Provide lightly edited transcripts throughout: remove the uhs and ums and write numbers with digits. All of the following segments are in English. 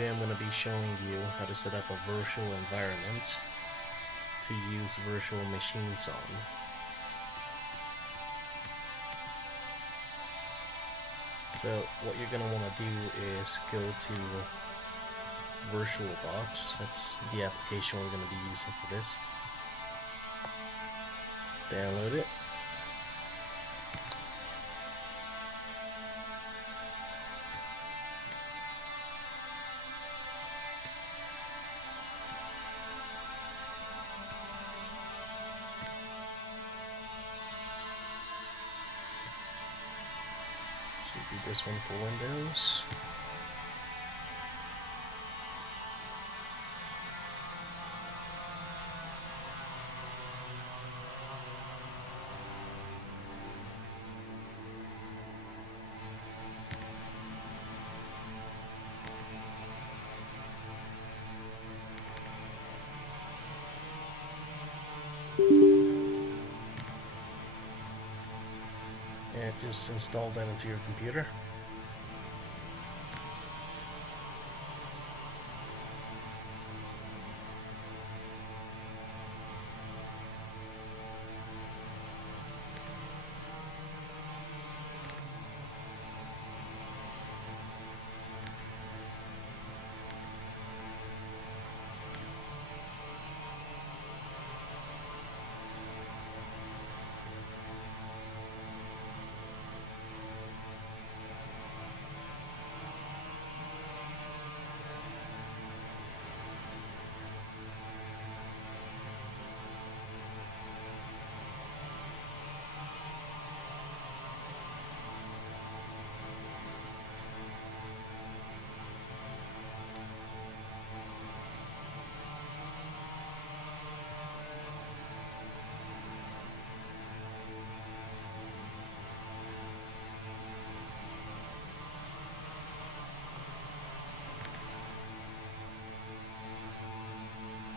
today I'm going to be showing you how to set up a virtual environment to use virtual machines on. So what you're going to want to do is go to VirtualBox. That's the application we're going to be using for this. Download it. Should be this one for Windows. And just install that into your computer.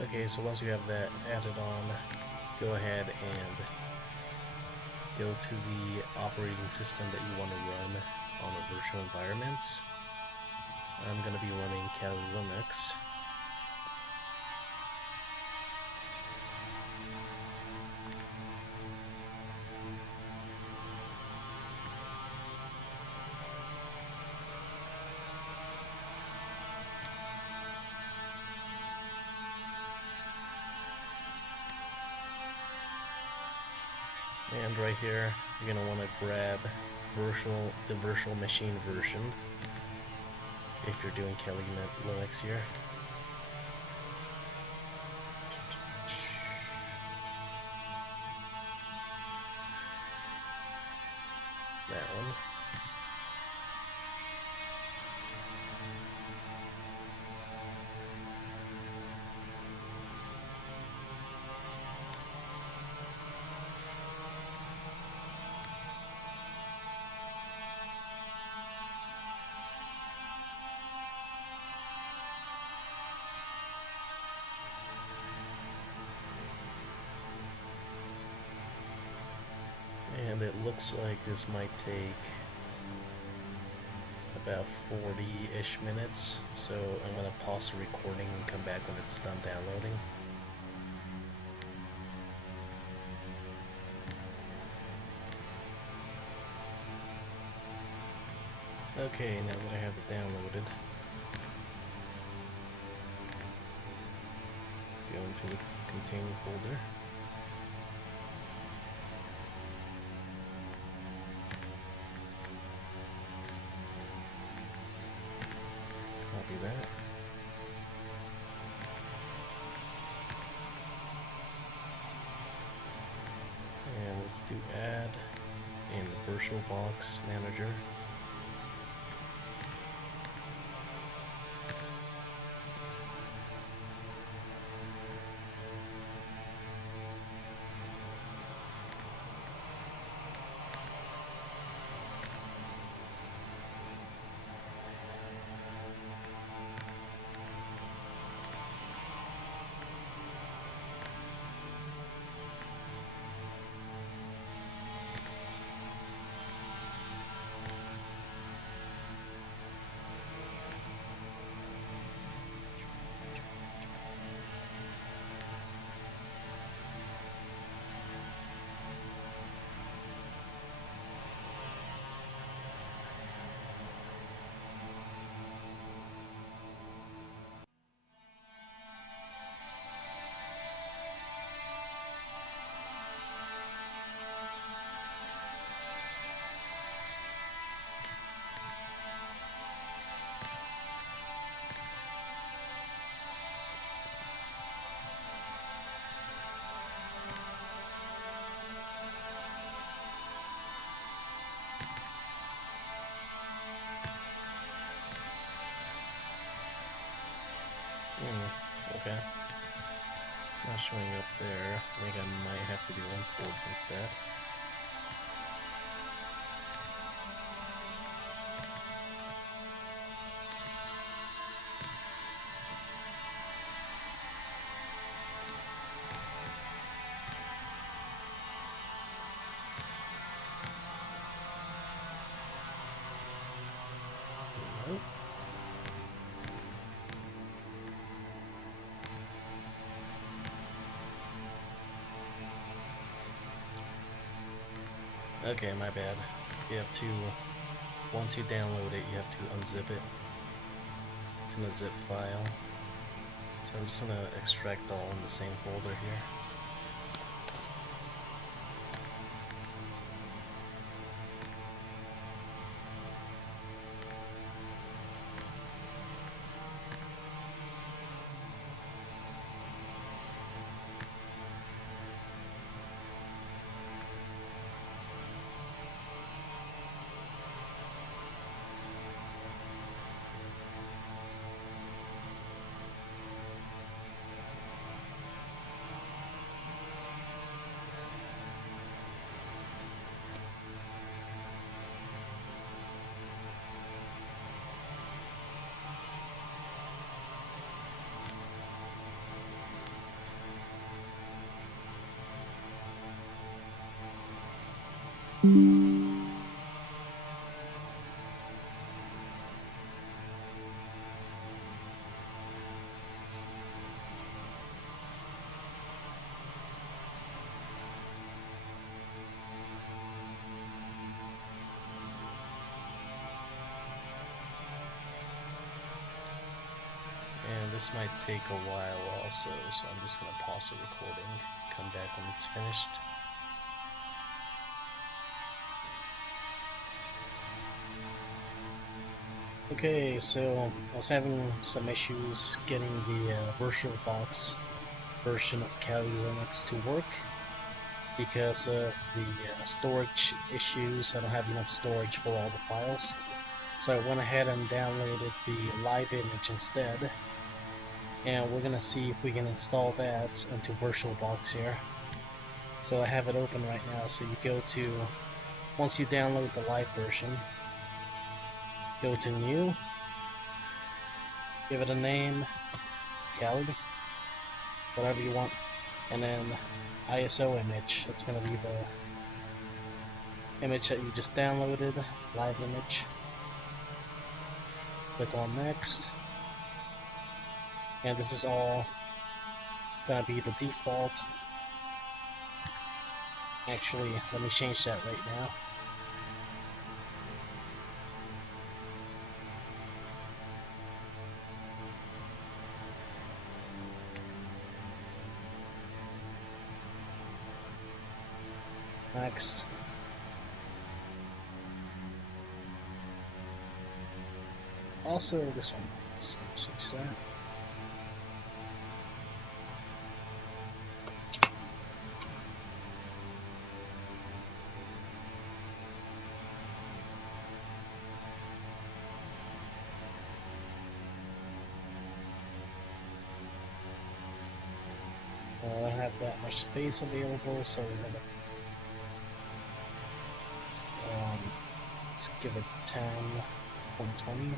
Okay, so once you have that added on, go ahead and go to the operating system that you want to run on a virtual environment. I'm going to be running Kali Linux. And right here, you're going to want to grab the virtual machine version if you're doing Kali Linux here. That one. And it looks like this might take about 40-ish minutes, so I'm going to pause the recording and come back when it's done downloading. Okay, now that I have it downloaded, go into the containing folder. Copy that. And let's do add in the VirtualBox manager. Not showing up there. I think I might have to do import instead. Nope. Okay, my bad. You have to, once you download it, you have to unzip it. It's in a zip file. So I'm just gonna extract all in the same folder here. And this might take a while also, so I'm just gonna pause the recording, come back when it's finished. Okay, so I was having some issues getting the VirtualBox version of Kali Linux to work because of the storage issues. I don't have enough storage for all the files. So I went ahead and downloaded the live image instead. And we're gonna see if we can install that into VirtualBox here. So I have it open right now. So you go to, once you download the live version, go to New, give it a name, Kali, whatever you want, and then ISO image. That's gonna be the image that you just downloaded, live image. Click on Next. And this is all gonna be the default. Actually, let me change that right now. Next. Also, this one. Let's fix that. I don't have that much space available, so we're gonna let's give it 10.20.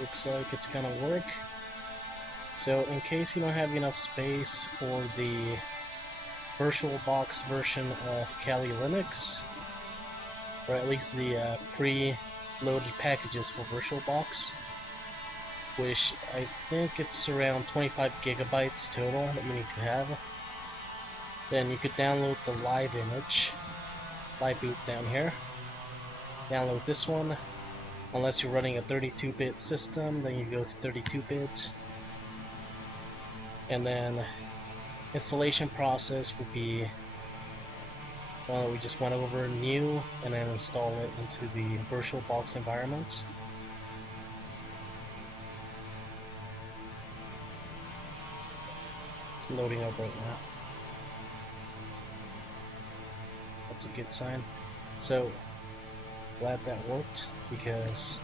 looks like it's gonna work. So in case you don't have enough space for the VirtualBox version of Kali Linux, or at least the pre-loaded packages for VirtualBox, which I think it's around 25 gigabytes total that you need to have, then you could download the live image, live boot down here. Download this one. Unless you're running a 32-bit system, then you go to 32-bit. And then installation process would be, well, we just went over new, and then install it into the VirtualBox environment. It's loading up right now. That's a good sign. So, glad that worked, because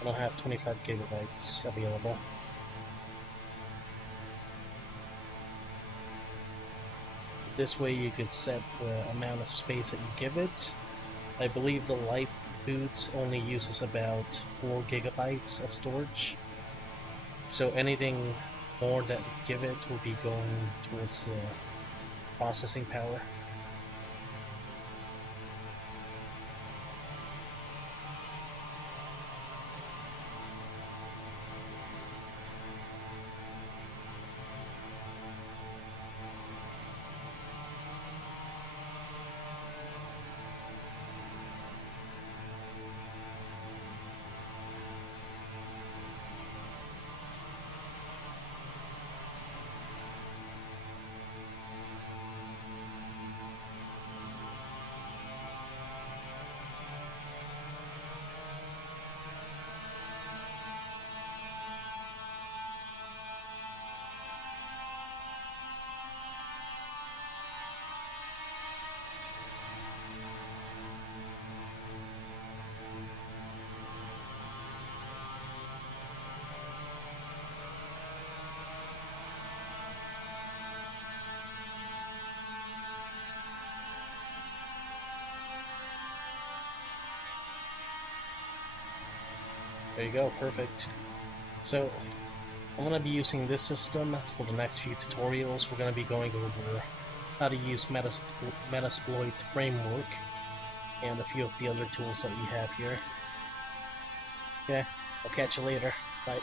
I don't have 25 gigabytes available. This way you could set the amount of space that you give it. I believe the light boot only uses about 4 gigabytes of storage. So anything more that you give it will be going towards the processing power. There you go, perfect. So, I'm going to be using this system for the next few tutorials. We're going to be going over how to use Metasploit framework and a few of the other tools that we have here. Okay, I'll catch you later. Bye.